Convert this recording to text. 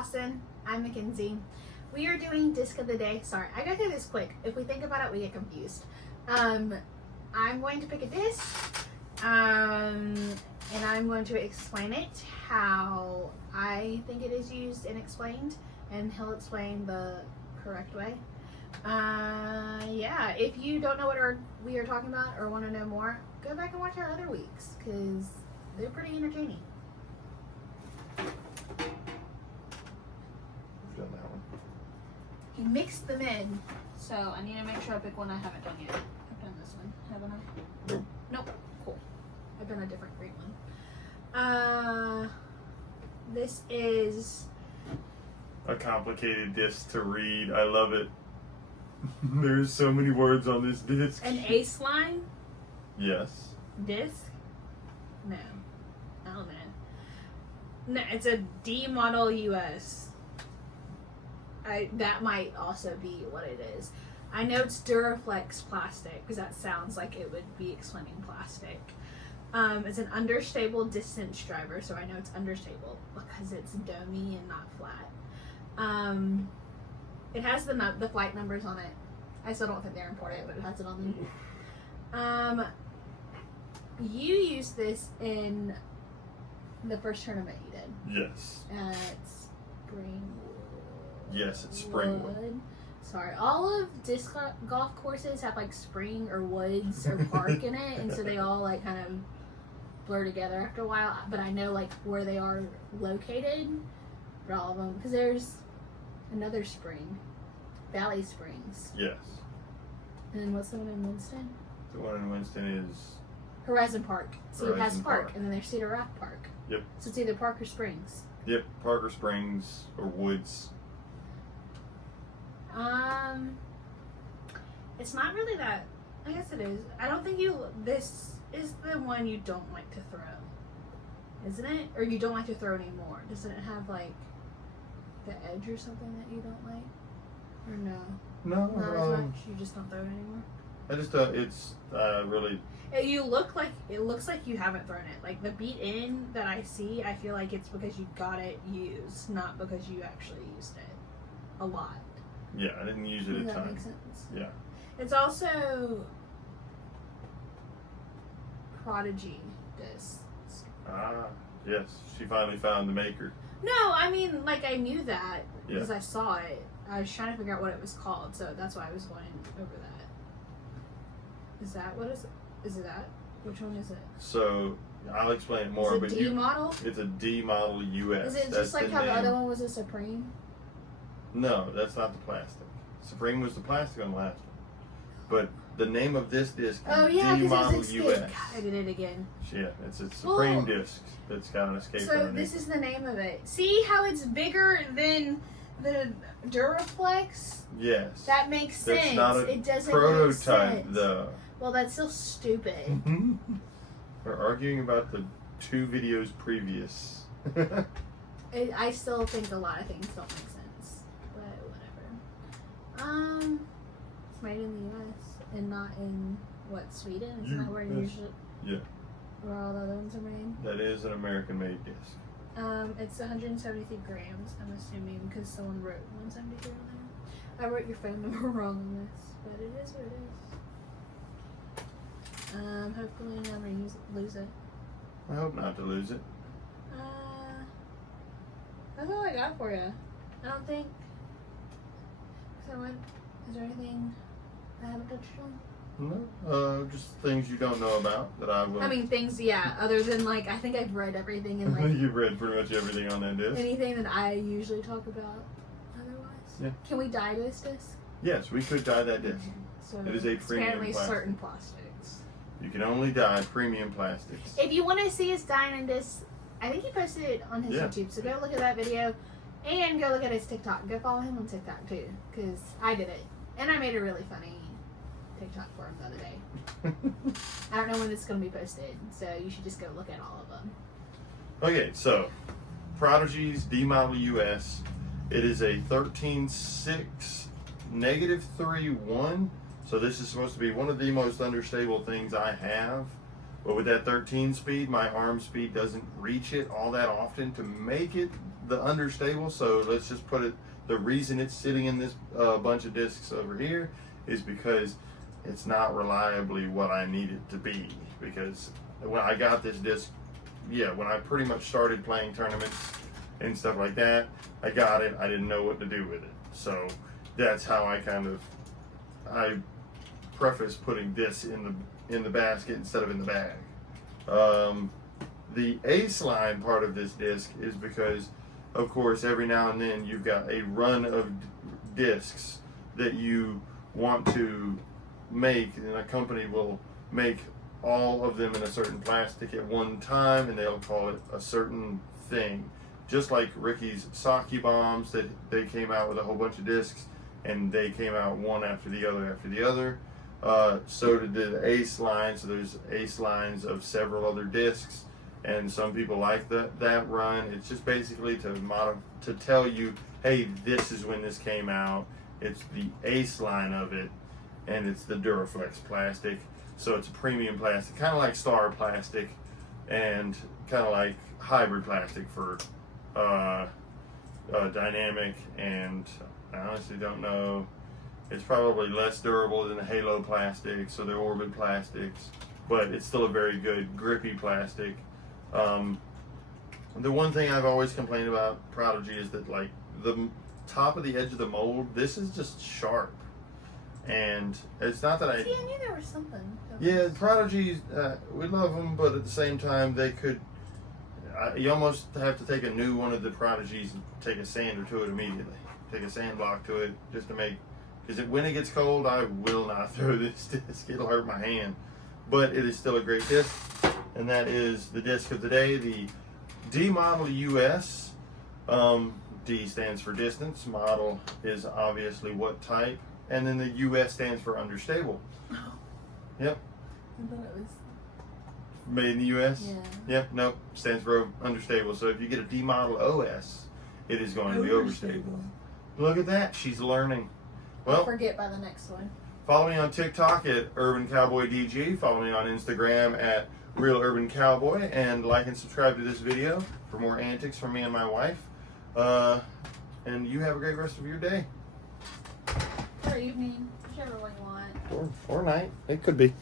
Austin. I'm Mackenzie. We are doing disc of the day. Sorry, I gotta do this quick. If we think about it, we get confused. I'm going to pick a disc, and I'm going to explain it how I think it is used and explained, and he'll explain the correct way. Yeah, if you don't know what we are talking about or want to know more, go back and watch our other weeks because they're pretty entertaining. Done that one. He mixed them in, so I need to make sure I pick one I haven't done yet. I've done this one, haven't I? Nope. Nope. Cool. I've done a different green one. This is A complicated disc to read. I love it. There's so many words on this disc. an ace line Yes. disc. No. Oh man. No, it's a D model US. That might also be what it is. I know it's Duraflex plastic because that sounds like it would be explaining plastic. It's an understable distance driver, so I know it's understable because it's domey and not flat. It has the flight numbers on it. I still don't think they're important, but it has it on them. You used this in the first tournament you did. Yes. At Springwood. Yes, it's Springwood. Sorry, all of disc golf courses have like spring or woods or park in it, and so they all like kind of blur together after a while. But I know like where they are located for all of them because there's another spring, Valley Springs, Yes. and then what's the one in Winston? The one in Winston is. Horizon Park. So it has Horizon Park, Park. and then there's Cedar Rock Park. Yep. So it's either Park or Springs. Yep. Parker Springs or Woods. It's not really that. I guess it is. I don't think this is the one you don't like to throw, isn't it? Or you don't like to throw anymore? Doesn't it have like the edge or something that you don't like? Or no? No. Not as much. You just don't throw it anymore. I just it's really. It looks like you haven't thrown it. Like the beat in that I see, I feel like it's because you got it used, not because you actually used it a lot. Yeah, I didn't use it Does a that ton. make sense? Yeah. It's also Prodigy discs. Ah, yes. She finally found the maker. No, I mean, like I knew that because Yeah. I saw it. I was trying to figure out what it was called, so that's why I was going over that. Is that what is it? Is it that? Which one is it? So I'll explain it more. Is it but D model? It's a D model US. Is it That's just like how the name. other one was a Supreme? No, that's not the plastic. Supreme was the plastic on the last one. But the name of this disc is Oh yeah, D because model it's escape. US. God, I did it again. Yeah, it's a Supreme Well, disc that's got an escape So underneath. this is the name of it. See how it's bigger than the Duraflex? Yes. That makes That's sense. not a It doesn't prototype, make sense. though. Well, that's still stupid. We're arguing about the 2 videos previous. I still think a lot of things don't make sense, but whatever. It's made in the U.S. and not in Sweden? Isn't that where it US. usually Yeah. where all the other ones are made? That is an American-made disc. It's 173 grams. I'm assuming because someone wrote 173 on there. I wrote your phone number wrong on this, but it is what it is. Hopefully never lose it. I hope not to lose it. That's all I got for you. I don't think. So what? Is there anything I haven't touched on? No, just things you don't know about that I will. I mean, things, yeah. Other than like, I think I've read everything and like You've read pretty much everything on that disc. anything that I usually talk about. Otherwise, Yeah. Can we dye this disc? Yes, we could dye that disc. So It is a it's premium apparently plastic. certain plastics. You can only dye premium plastics. If you want to see us dyeing in this, I think he posted it on his Yeah. YouTube. So go look at that video, and go look at his TikTok. Go follow him on TikTok too, because I did it, and I made a really funny TikTok for him the other day. I don't know when this is going to be posted, so you should just go look at all of them. Okay, so Prodigy's D Model US. It is a 13.6 -3.1. So this is supposed to be one of the most understable things I have. But with that 13 speed, my arm speed doesn't reach it all that often to make it the understable, so let's just put it. The reason it's sitting in this bunch of discs over here is because it's not reliably what I need it to be. Because when I got this disc, when I pretty much started playing tournaments and stuff like that, I got it. I didn't know what to do with it, so that's how I preface putting this in the basket instead of in the bag. The ace line part of this disc is because, of course, every now and then you've got a run of discs that you want to make, and a company will make all of them in a certain plastic at one time, and they'll call it a certain thing. Just like Ricky's Sake Bombs, that they came out with a whole bunch of discs, and they came out one after the other after the other. So did the ace line. So there's ace lines of several other discs, and some people like that run. It's just basically to tell you, hey, this is when this came out. It's the ace line of it, and it's the Duraflex plastic. So it's a premium plastic, kind of like Star plastic, and kind of like hybrid plastic for Dynamic. And I honestly don't know. It's probably less durable than the Halo plastic, so they're Orbit plastics, but it's still a very good grippy plastic. The one thing I've always complained about Prodigy is that, like, the top of the edge of the mold, this is just sharp. And it's not that See, I knew there was something. Yeah, Prodigies, we love them, but at the same time, they could. You almost have to take a new one of the Prodigies and take a sander to it immediately. Take a sand block to it just to make. Because when it gets cold, I will not throw this disc. It'll hurt my hand. But it is still a great disc. And that is the disc of the day, the D Model US. D stands for distance. Model is obviously what type. And then the US stands for understable. Yep. I thought it was. Made in the US? Yeah. Yep, nope. Stands for understable. So if you get a D Model OS, it is going to be overstable. Look at that. She's learning. Well, Forget by the next one. follow me on TikTok at Urban Cowboy DG. Follow me on Instagram at Real Urban Cowboy. And like and subscribe to this video for more antics from me and my wife. And you have a great rest of your day. Or evening, whichever one you want. Or night. It could be.